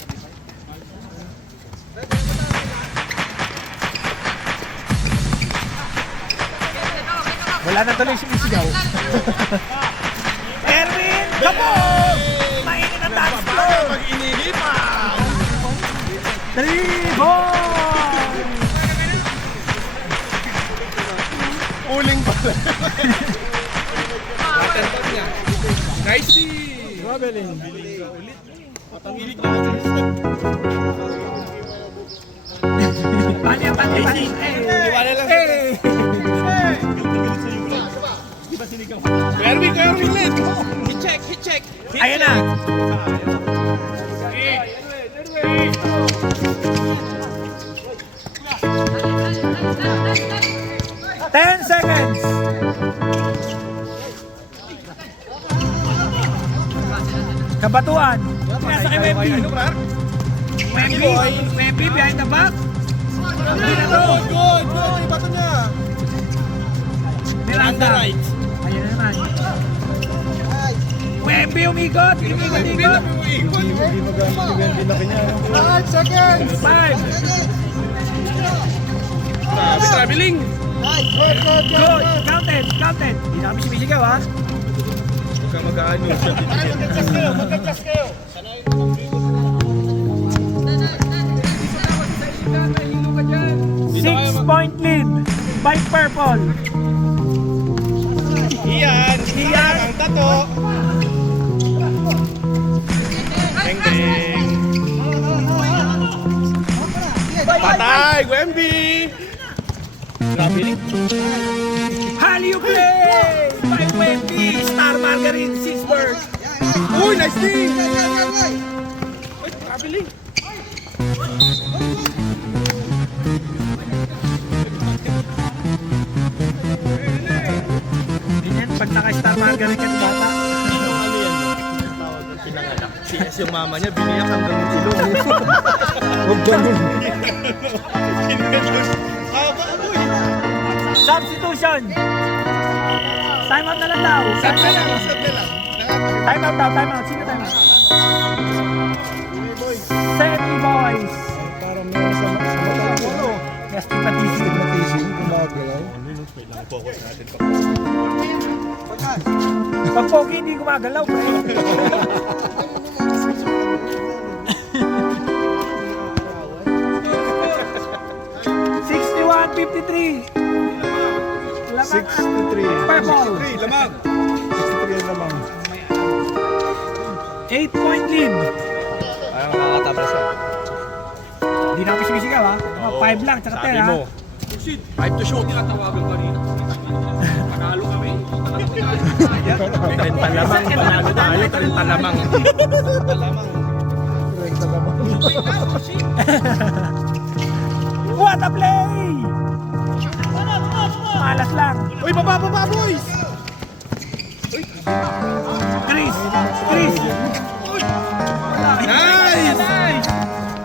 Wala na tuloy sumisigaw. Erwin Kapog! Mainit ang dance floor! Pag-inihipan! 3 points! Uling pala. Waterpad niya. Nice see! Traveling. Patangilig na kasi step. Panya. Iwala lang. Hey! Erwin, let's go! Hit check! Ayan na! 10 seconds. Kabatuan. Nasa kay Wemby. Wemby behind the back. Good! Iba to niya! Miranda. right. Ayun na naman. Wemby umikot. Umikot. Hindi magamit ni Wendy na kanya. 5 seconds! 5. Traveling! Good. Counted. Hindi na kami sumisigaw ha. Huwag ka mag-ano siya. Magka-adjust kayo! 6-point lead by Purple. Iyan! Ang tato! Ding ding! Patay! Wemby! Traveling! Hallyu play by Wemby. Star Margarine, Sisberg. Uy! Nice thing! Traveling! Ganyan, pag naka-Star Margarine ka bata. Ano yan? Tawag ng pinanganak. CS yung mama niya, biniyak hanggang yung ilong. Huwag ganun. Haba, aboy! Substitution. Time out na lang daw. Sab na lang! Time out daw, time out. Sino time out? Semi Boys. Parang meron sa mata ko. Yes, tipatisi. Stigmatism, kung makagalaw. Focus natin pa. Pag pogi, hindi gumagalaw. Pre. Lamang. 63. Purple. 3, lamang. 63 ang lamang. 8-point lead. Ayaw makakatablas yan. Hindi na ako sumisigaw ha. 5 lang, tsaka 10 Sabi ha. mo. 5 to shoot. Tinatawagan ka rin. Panalo kami. 30 lamang. Panalo tayo. 30 lamang. 30 lamang. 30 lamang. What a play! Malas lang. Uy, baba, boys! Chris! Nice!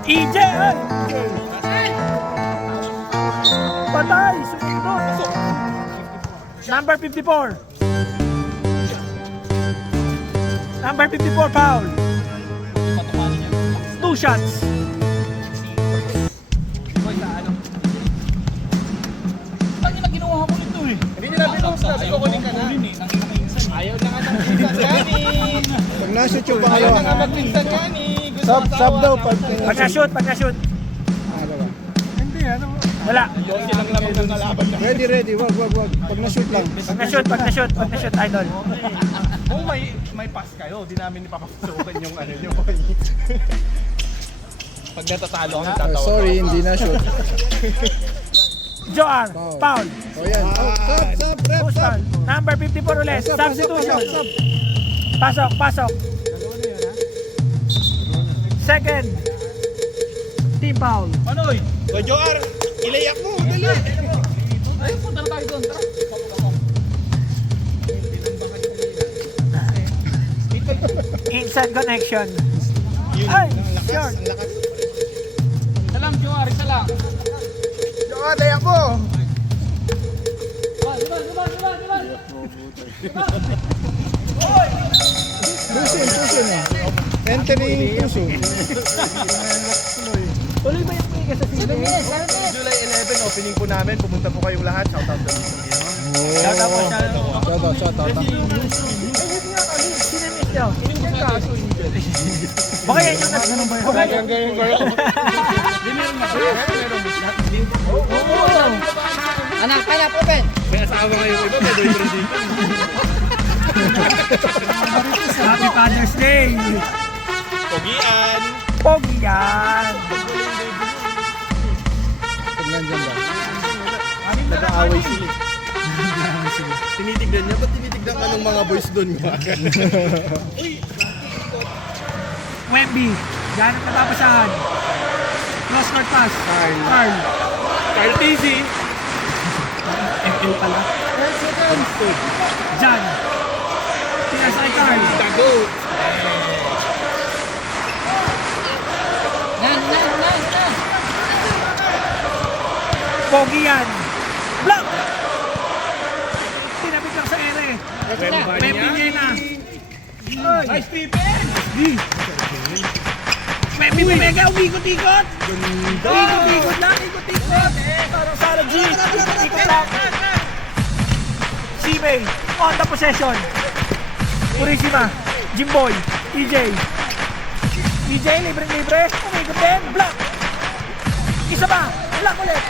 EJ! Ay! Patay! Sumunod! Number 54. Number 54, foul. 2 shots. Hindi nila binuhos na. Kukunin ka na. Ayaw na nga ng pinsan yani. Pag na-shoot yung Ayaw pangalawa. na nga magpinsan yani. Sub daw. Pagka-shoot. Wala. Yossi lang naman ang kalaban na. Ready. Wag. Pag na-shoot lang. Pagka-shoot, idol. Kung may pass kayo, di namin ipapasukan yung ano nyo. Pag natatalo ang tatawa. Sorry, hindi na-shoot. Joar, foul. O yan. Sub, rep, Post foul. Number 54 ulit. Substitution. Pasok. Second. Team foul. Panoy! Hoy, Joar! Ilayak mo! Dali! Ay, punta na tayo doon. Inside connection. Ay, short. Salam, Joar, isa lang. Joar, layak mo! Pusin eh. Entering puso. Tuloy ba yung play ka sa season? July 11, opening po namin. Pumunta po kayong lahat. Shout out to Shout out. Sinamiss nyo. Baka yan yung ganyan kayo. Anak, open! May asawa ngayon iba, may boyfriend dito. Happy Father's Day. Pogian! Pogi yan. Pag nandyan ba? Nag-aaway sila. Tinitignan niya, ba't tinitignan ka ng mga boys doon? Wemby. Yan ang natapasahan. Cross court pass. Carl. Kyle TZ. L pala. Jan. Pinasa kay Carl. Pogi yan. Block! Tinapit lang sa ere. Wemby na. Nice Stephen! Wemby Mega, umikot-ikot. Ikot-ikot lang, ikot-ikot. Parang Sarah G. Ikot lang. C-May, on the possession. Purisima, Jimboy, EJ. EJ, libre-libre. Umikot din, block. Isa pa, block ulit.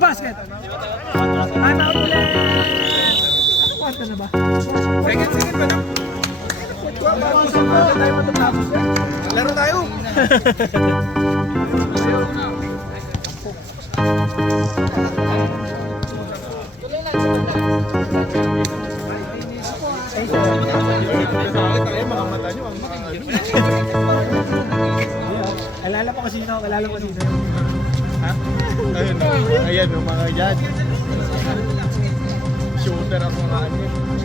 Basket. Ano ulit? Kwanta na ba? Second ba na? Laro tayo! Alala mo kasi sino? Alala mo sino? Ayan, yung mga yan. Shooter ako nga ano.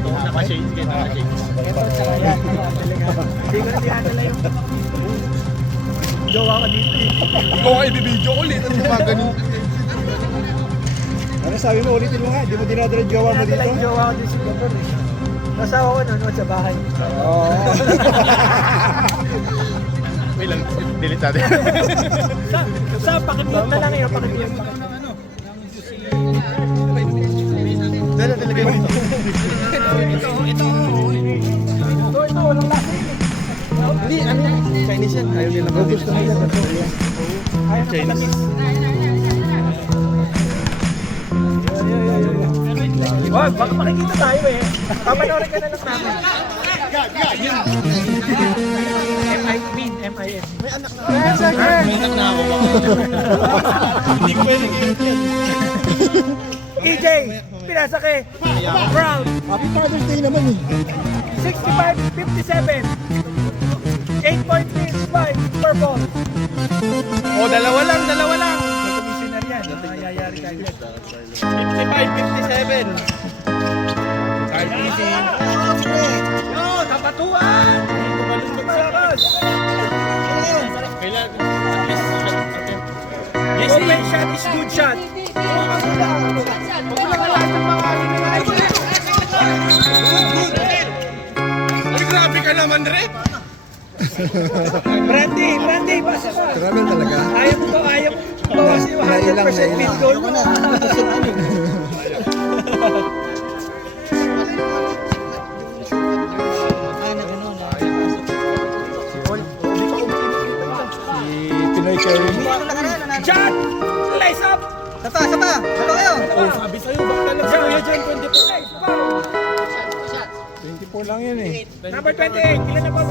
Naka-shades kayo, naka-shades. Ito, tsaka yan. Hindi ko na dinadala yung jowa ko dito eh. Ikaw nga ibibidyo ulit at yung mga ganun. Ano sabi mo, ulitin mo nga, di mo dinadala yung jowa mo Dinadala dito? yung jowa ko dito Singapore eh. Nasawa ko nanonood sa bahay. Oo. Wait lang, delete natin. Sa pakimute na lang yun, pakimute. Dala talaga yun. Ito, walang lasa yun eh. Hindi, ano yan? Chinese yan. Ayaw nila mag Gusto nila ito. Ayaw na Chinese. Wag, baka makikita tayo eh. Papanoorin ka na lang namin. M-I-N. May anak na ako. Hindi ko pwede i-edit. EJ, pinasa kay Brown. Happy Father's Day naman eh. 65-57. 8.5 per ball. O, dalawa lang. May commissioner yan. Nangyayari tayo. 55-57. Kahit easy. Yun, kapatuan! Malakas! Kailangan at least Open shot is good shot. Ay, grabe ka naman, Re! Brandy, basta ba? Grabe talaga. Ayaw mo bawas yung 100% field goal mo. Si Pinoy Curry. Shot! Lace up! Sapa kayo. Sabi sa'yo, baka lang Shot! sa'yo dyan, 24 lang yun eh. Number 28, ilan na ba?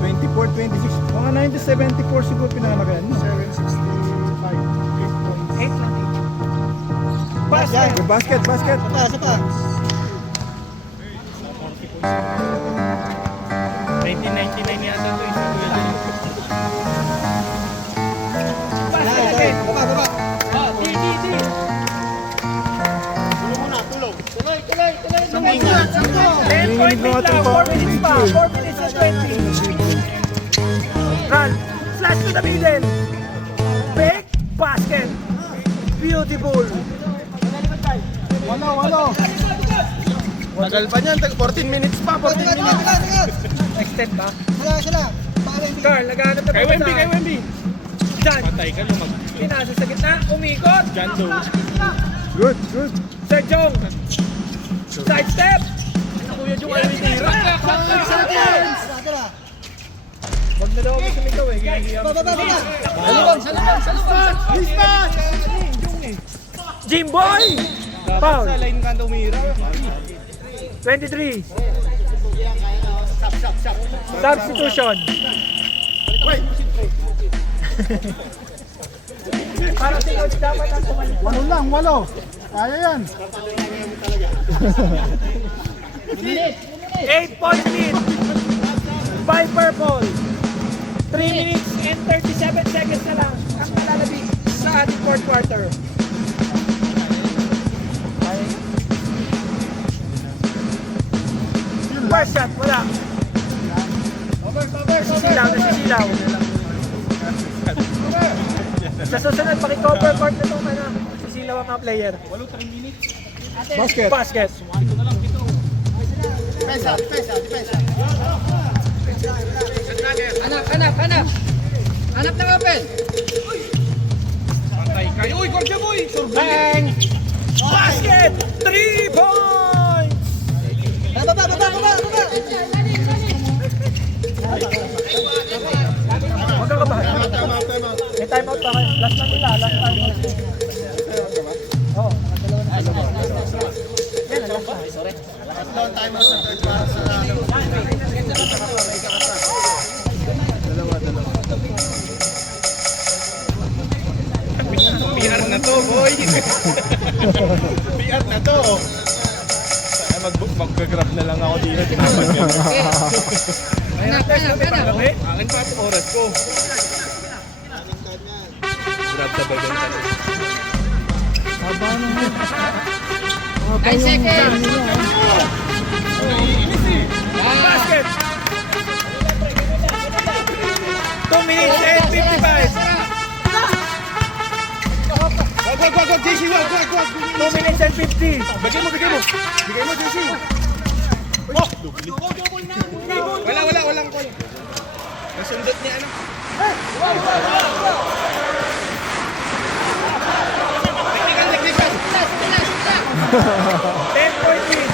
24, 26. Mga 1974 siguro pinanganak yan. 8 lang. Basket! Basket. Sapa. 1999 yata ito isa ko yun. Basket again! Baba. Tuloy! 10 point lead lang, 4 minutes pa, 4 minutes and 20. Run, flash to the middle. Big basket. Beautiful. Walo. Tagal pa niyan, 14 minutes pa, 14 minutes. Extend ba? Sila. Carl, naghanap na Kay Wemby. Dyan, Patay ka lumag. pinasa sa gitna, umikot. Dyan do. Good. Sir Jong. Side step. Kuya Jung, ayaw itira. Wag na daw ako sumigaw eh. Ginagawa mo. Jimboy! Foul. Sa line ka umira. 23. Substitution. Parang tingin dapat ang tumalit. 8 lang. Kaya yan. 8 point lead. 5 purple. 3 minutes and 37 seconds na lang ang nalalabig sa ating fourth quarter. First shot, wala. Nasisilaw, nasisilaw. Sa susunod, paki-cover court na itong ano. Nasisilaw ang mga player. Basket. Basket. Hanap ng open. Bang! Basket! 3 points! Baba. Huwag kang kabahan. May timeout pa kayo. Last lang nila. Last time. Oo. Yan, last time. PR na to, boy. PR na to. Mag-grab na lang ako dito. Akin pa ang oras ko. Grab sa bagan ka. 9 seconds. Basket! 2 minutes and 55. Wag, JC, wag. 2 minutes and 50. Bigay mo, JC. Walang call. Nasundot niya, ano? Technical. 10-point lead.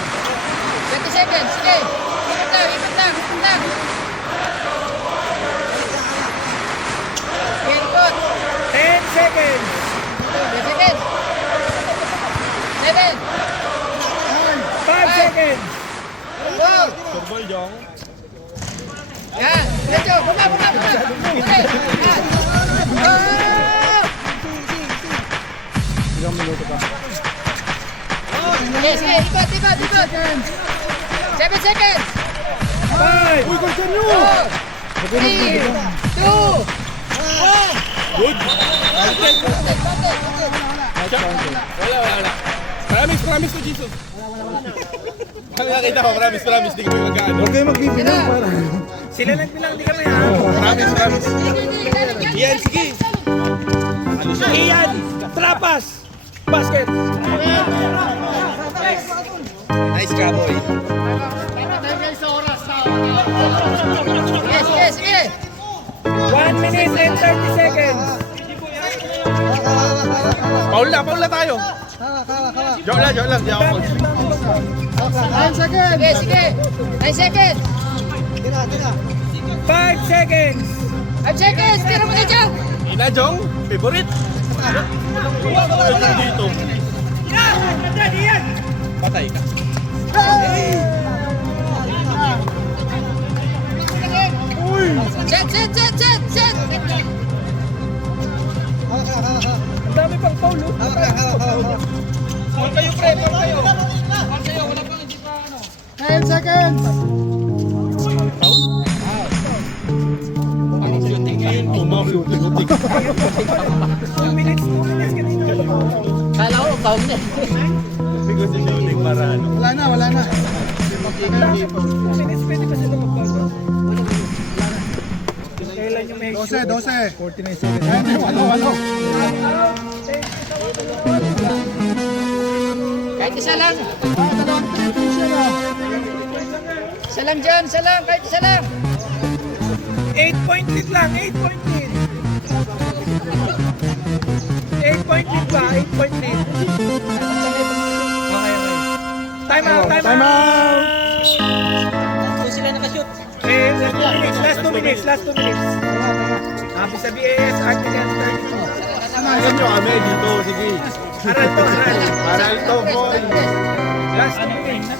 20 seconds. Sige. Ikot lang. Ikot. 10 seconds. 10 seconds. 7. 5 seconds. Go. Football, Jong. Yan. Diretso. Baba. Okay. Ilang minuto pa. Sige. Ikot. 7 seconds. 5. Uy, gol sa nyo! 3, 2, 1. Good. Wala. Promise ko, Jesus. Kami nakita ko, promise. Di kami mag-ano. Huwag kayo magbibilang para. Sila nagbilang, di kami ha. Promise. Yan, sige. Ian, Trapas, basket. Nice job, boy. Sige. 1 minute and 30 seconds. Paul na tayo. Joke lang. Di ako coach. 9 seconds. Sige. 9 seconds. 5 seconds. 5 seconds. Tira mo na dyan. Ina, Jong. Favorite. Dito. Patay ka. Set. Ang dami pang foul, oh. Huwag kayo, pre. Huwag kayo. 10 seconds. Shooting. 2 minutes kanina. Kala ko, foul na. Bigo si shooting para ano. Wala na. 2 minutes, pwede pa sila mag-foul. Kailan yung may 12. 49 seconds. Walo. Kahit isa lang. Isa lang dyan. Kahit isa lang. 8-point lead lang, 8-point lead. 8-point lead ba? 8-point lead. Okay. Time out. Sila nakashoot. Last 2 minutes. Happy sa BAS, Artigan 32. Ayan nyo kami dito, sige. Aral to, boy. Last 2 minutes.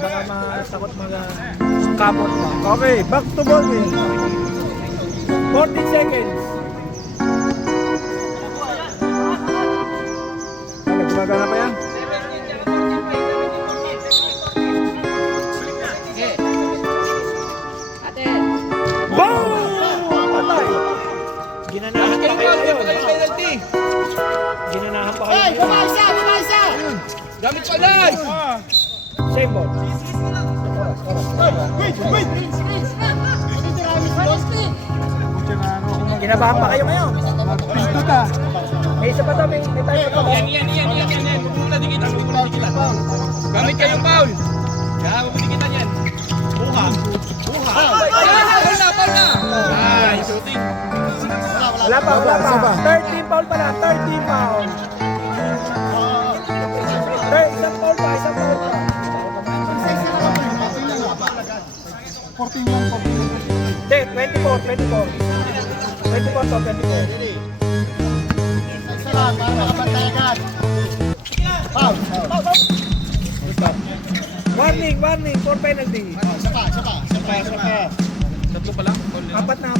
Baka masakot mga kapot ba? Okay, back to ball game. 14 seconds. Ginanahan pa kayo ngayon. penalty. Ginanahan pa kayo Hey, ngayon. baba isa! Gamit pa lang. Same ball. Ginabahan pa kayo ngayon. Pinto ta. May isa pa to, may time pa to. Yan. Pupunta di kita. Gamit kayong foul. Yan, pupunta yan. Buha. Foul na. Ay, shooting. Wala pa. 13 foul pa lang, 13 foul. Isang foul pa. 14 lang, 14. Hindi, 24 to, 24. Warning for penalty. Tatlo pa lang. Apat na.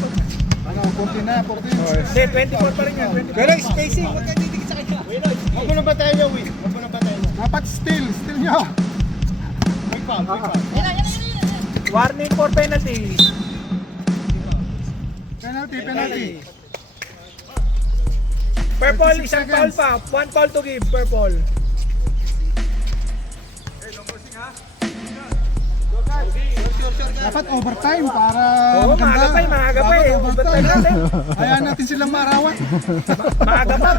Ano, 14 na, 14. Hindi, 24 pa rin yan. 24. Pero spacing, huwag kayo didikit sa kanya. Huwag mo na batayan niya, Will. Huwag mo na batayan niya. Dapat still niyo. May foul. Warning for penalty. Penalty. Purple, isang foul pa. One foul to give, purple. Dapat overtime para Oo, maaga pa eh. Dapat Overtime natin. Hayaan natin silang maarawan. Maaga pa.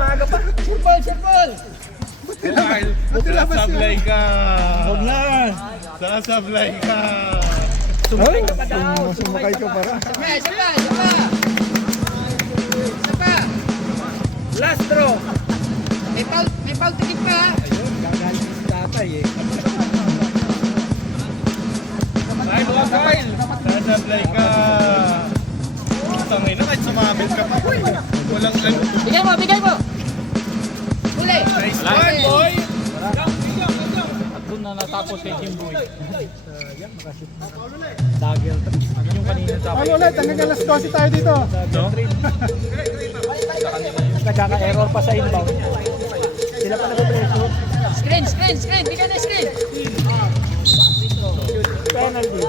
Football! Natilabas Sablay yan. ka. Huwag na. Sasablay ka. Sumakay ka pa daw. Sumakay ka para. Isa pa! Last draw. May foul tikit pa ha? Gagaling si tatay eh. Ay, mga Kyle. Sasablay ka. Tangin na, kahit sumabit ka pa. Walang ano. Bigay mo! Huli! Nice one, boy. Doon na natapos kay Jimboy. Dagger. Yung kanina tapos. Ano ulit, hanggang alas 12 tayo dito. Nagkaka-error pa sa inbound. Sila pa nag-pressure. Screen! Bigyan na screen! Penalty.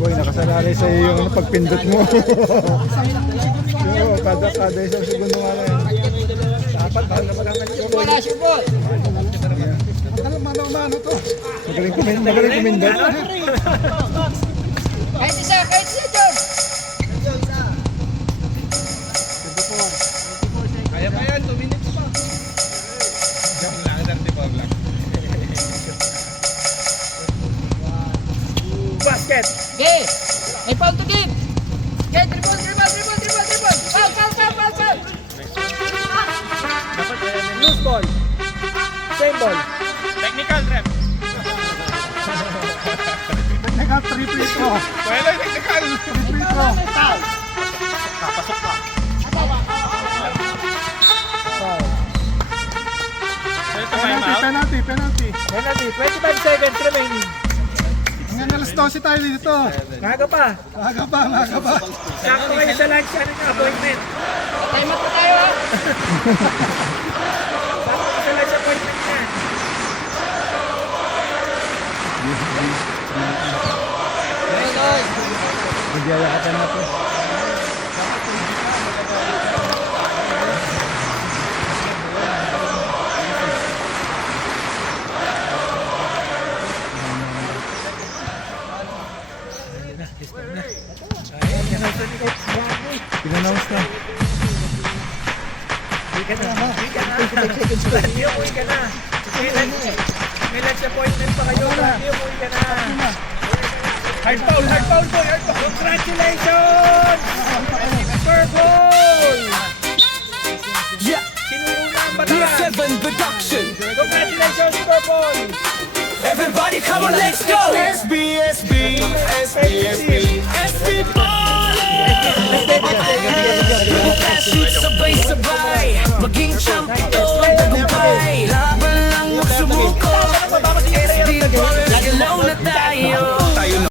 Boy, nakasalalay sa iyo yung pagpindot mo. Yo, kada isang segundo nga lang. Dapat bawal na magangan yun. Shoot ball! Mano to. Magaling kumindot. Kahit isa, John! Kaya pa yan, 2 minutes pa. Jump lang, dante pa lang. Basket. Okay! May foul to give! Okay, dribble! Foul! Loose ball. Same ball. Technical rep. Technical free throw. Well, technical. Free throw. Penalty. Penalty. 25 seconds remaining. Hanggang alas 12 tayo dito. Maga pa. Maga pa. Sakto kayo sa lunch. Ano yung appointment? Time out na tayo ha! Sakto sa lunch appointment niya. Magyayakatan natin. Pinannounce na. Uwi ka na. Uwi ka na. May lunch appointment pa kayo. Uwi ka na. Hard foul boy. Congratulations! Purple! Yeah, Sinuro na ang batas. B7 production. Congratulations, Purple! Everybody come on, let's go. SB ballers. Shoot sabay-sabay, maging champ